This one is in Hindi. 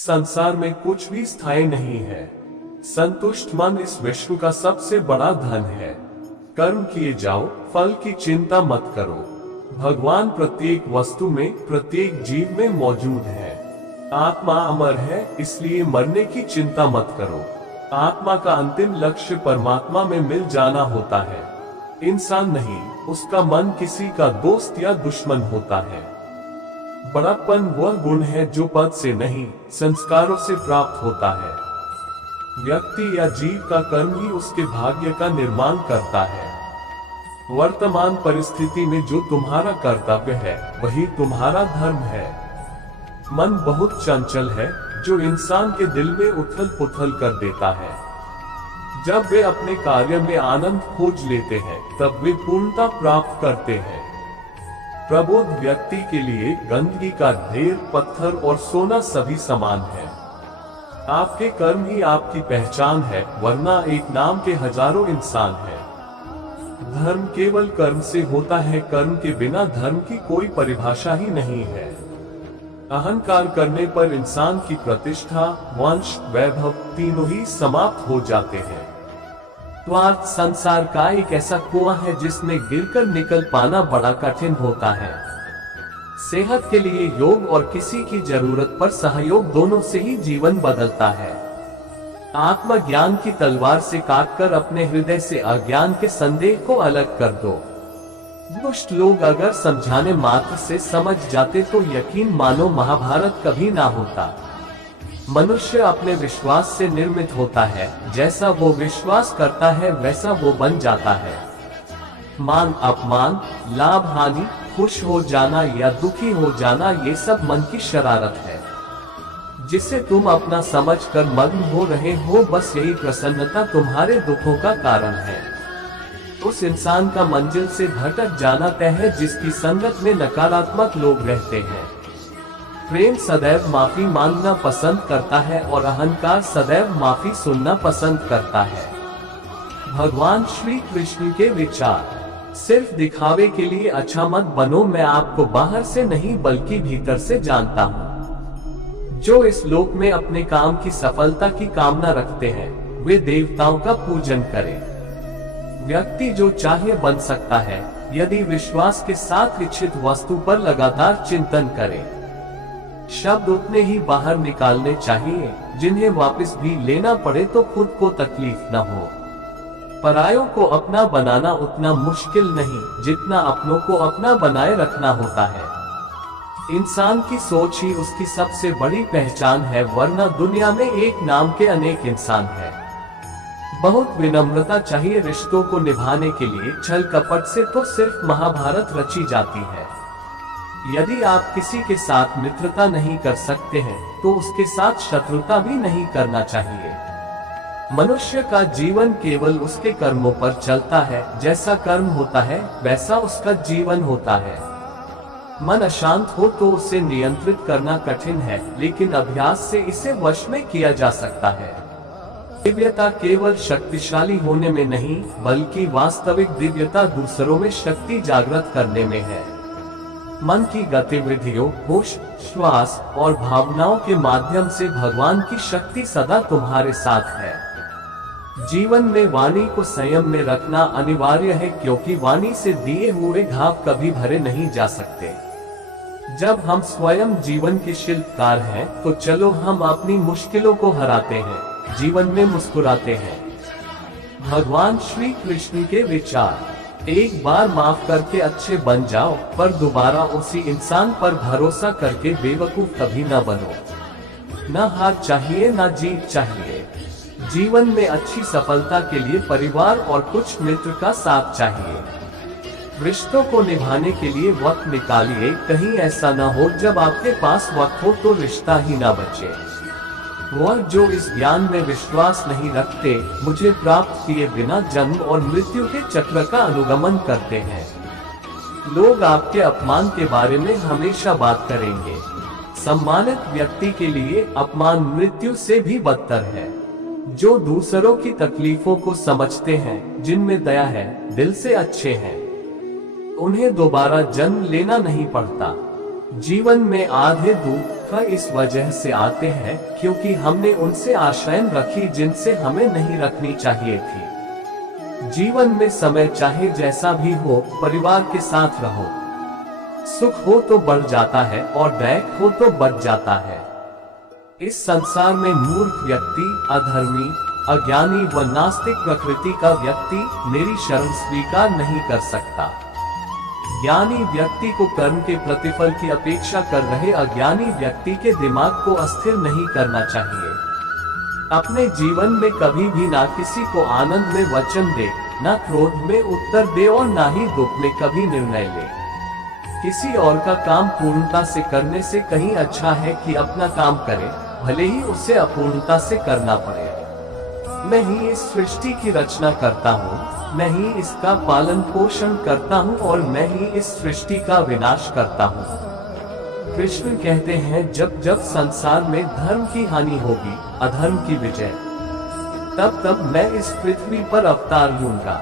संसार में कुछ भी स्थायी नहीं है। संतुष्ट मन इस विश्व का सबसे बड़ा धन है। कर्म किए जाओ, फल की चिंता मत करो। भगवान प्रत्येक वस्तु में, प्रत्येक जीव में मौजूद है। आत्मा अमर है, इसलिए मरने की चिंता मत करो। आत्मा का अंतिम लक्ष्य परमात्मा में मिल जाना होता है, इंसान नहीं। उसका मन किसी का दोस्त या दुश्मन होता है। बड़प्पन वह गुण है जो पद से नहीं, संस्कारों से प्राप्त होता है। व्यक्ति या जीव का कर्म ही उसके भाग्य का निर्माण करता है। वर्तमान परिस्थिति में जो तुम्हारा कर्तव्य है वही तुम्हारा धर्म है। मन बहुत चंचल है, जो इंसान के दिल में उथल पुथल कर देता है। जब वे अपने कार्य में आनंद खोज लेते हैं तब वे पूर्णता प्राप्त करते हैं। प्रबोध व्यक्ति के लिए गंदगी का ढेर, पत्थर और सोना सभी समान है। आपके कर्म ही आपकी पहचान है, वरना एक नाम के हजारों इंसान हैं। धर्म केवल कर्म से होता है, कर्म के बिना धर्म की कोई परिभाषा ही नहीं है। अहंकार करने पर इंसान की प्रतिष्ठा, वंश, वैभव तीनों ही समाप्त हो जाते हैं। स्वार्थ संसार का एक ऐसा कुआं है जिसमें गिरकर निकल पाना बड़ा कठिन होता है। सेहत के लिए योग और किसी की जरूरत पर सहयोग, दोनों से ही जीवन बदलता है। आत्मज्ञान की तलवार से काटकर अपने हृदय से अज्ञान के संदेह को अलग कर दो। दुष्ट लोग अगर समझाने मात्र से समझ जाते तो यकीन मानो महाभारत कभी ना होता। मनुष्य अपने विश्वास से निर्मित होता है, जैसा वो विश्वास करता है वैसा वो बन जाता है। मान अपमान, लाभ हानि, खुश हो जाना या दुखी हो जाना, ये सब मन की शरारत है जिसे तुम अपना समझकर मग्न हो रहे हो। बस यही प्रसन्नता तुम्हारे दुखों का कारण है। उस इंसान का मंजिल से भटक जाना तय है जिसकी संगत में नकारात्मक लोग रहते हैं। प्रेम सदैव माफी मांगना पसंद करता है और अहंकार सदैव माफी सुनना पसंद करता है। भगवान श्री कृष्ण के विचार, सिर्फ दिखावे के लिए अच्छा मत बनो, मैं आपको बाहर से नहीं बल्कि भीतर से जानता हूँ। जो इस लोक में अपने काम की सफलता की कामना रखते हैं वे देवताओं का पूजन करें। व्यक्ति जो चाहे बन सकता है यदि विश्वास के साथ इच्छित वस्तु पर लगातार चिंतन करे। शब्द उतने ही बाहर निकालने चाहिए जिन्हें वापस भी लेना पड़े तो खुद को तकलीफ न हो। परायों को अपना बनाना उतना मुश्किल नहीं जितना अपनों को अपना बनाए रखना होता है। इंसान की सोच ही उसकी सबसे बड़ी पहचान है, वरना दुनिया में एक नाम के अनेक इंसान हैं। बहुत विनम्रता चाहिए रिश्तों को निभाने के लिए, छल कपट से तो सिर्फ महाभारत रची जाती है। यदि आप किसी के साथ मित्रता नहीं कर सकते हैं तो उसके साथ शत्रुता भी नहीं करना चाहिए। मनुष्य का जीवन केवल उसके कर्मों पर चलता है, जैसा कर्म होता है वैसा उसका जीवन होता है। मन अशांत हो तो उसे नियंत्रित करना कठिन है, लेकिन अभ्यास से इसे वश में किया जा सकता है। दिव्यता केवल शक्तिशाली होने में नहीं बल्कि वास्तविक दिव्यता दूसरों में शक्ति जागृत करने में है। मन की गतिविधियों, होश, श्वास और भावनाओं के माध्यम से भगवान की शक्ति सदा तुम्हारे साथ है। जीवन में वाणी को संयम में रखना अनिवार्य है, क्योंकि वाणी से दिए हुए घाव कभी भरे नहीं जा सकते। जब हम स्वयं जीवन के शिल्पकार हैं तो चलो हम अपनी मुश्किलों को हराते हैं, जीवन में मुस्कुराते हैं। भगवान श्री कृष्ण के विचार, एक बार माफ करके अच्छे बन जाओ, पर दोबारा उसी इंसान पर भरोसा करके बेवकूफ कभी न बनो। न हार चाहिए न जीत चाहिए। जीवन में अच्छी सफलता के लिए परिवार और कुछ मित्र का साथ चाहिए। रिश्तों को निभाने के लिए वक्त निकालिए, कहीं ऐसा न हो जब आपके पास वक्त हो तो रिश्ता ही न बचे। वह जो इस ज्ञान में विश्वास नहीं रखते, मुझे प्राप्त किए बिना जन्म और मृत्यु के चक्र का अनुगमन करते हैं। लोग आपके अपमान के बारे में हमेशा बात करेंगे। सम्मानित व्यक्ति के लिए अपमान मृत्यु से भी बदतर है। जो दूसरों की तकलीफों को समझते हैं, जिनमें दया है, दिल से अच्छे हैं, उन्हें दोबारा जन्म लेना नहीं पड़ता। जीवन में आधे दुख दुख इस वजह से आते हैं क्योंकि हमने उनसे आशाएं रखी जिनसे हमें नहीं रखनी चाहिए थी। जीवन में समय चाहे जैसा भी हो, परिवार के साथ रहो। सुख हो तो बढ़ जाता है और दैख हो तो बढ़ जाता है। इस संसार में मूर्ख व्यक्ति, अधर्मी, अज्ञानी व नास्तिक प्रकृति का व्यक्ति मेरी शरण स्वीकार नहीं कर सकता। ज्ञानी व्यक्ति को कर्म के प्रतिफल की अपेक्षा कर रहे अज्ञानी व्यक्ति के दिमाग को अस्थिर नहीं करना चाहिए। अपने जीवन में कभी भी ना किसी को आनंद में वचन दे, ना क्रोध में उत्तर दे और ना ही दुख में कभी निर्णय ले। किसी और का काम पूर्णता से करने से कहीं अच्छा है कि अपना काम करे, भले ही उसे अपूर्णता से करना पड़े। मैं ही इस सृष्टि की रचना करता हूँ, मैं ही इसका पालन पोषण करता हूँ और मैं ही इस सृष्टि का विनाश करता हूँ। कृष्ण कहते हैं, जब जब संसार में धर्म की हानि होगी, अधर्म की विजय, तब तब मैं इस पृथ्वी पर अवतार लूंगा।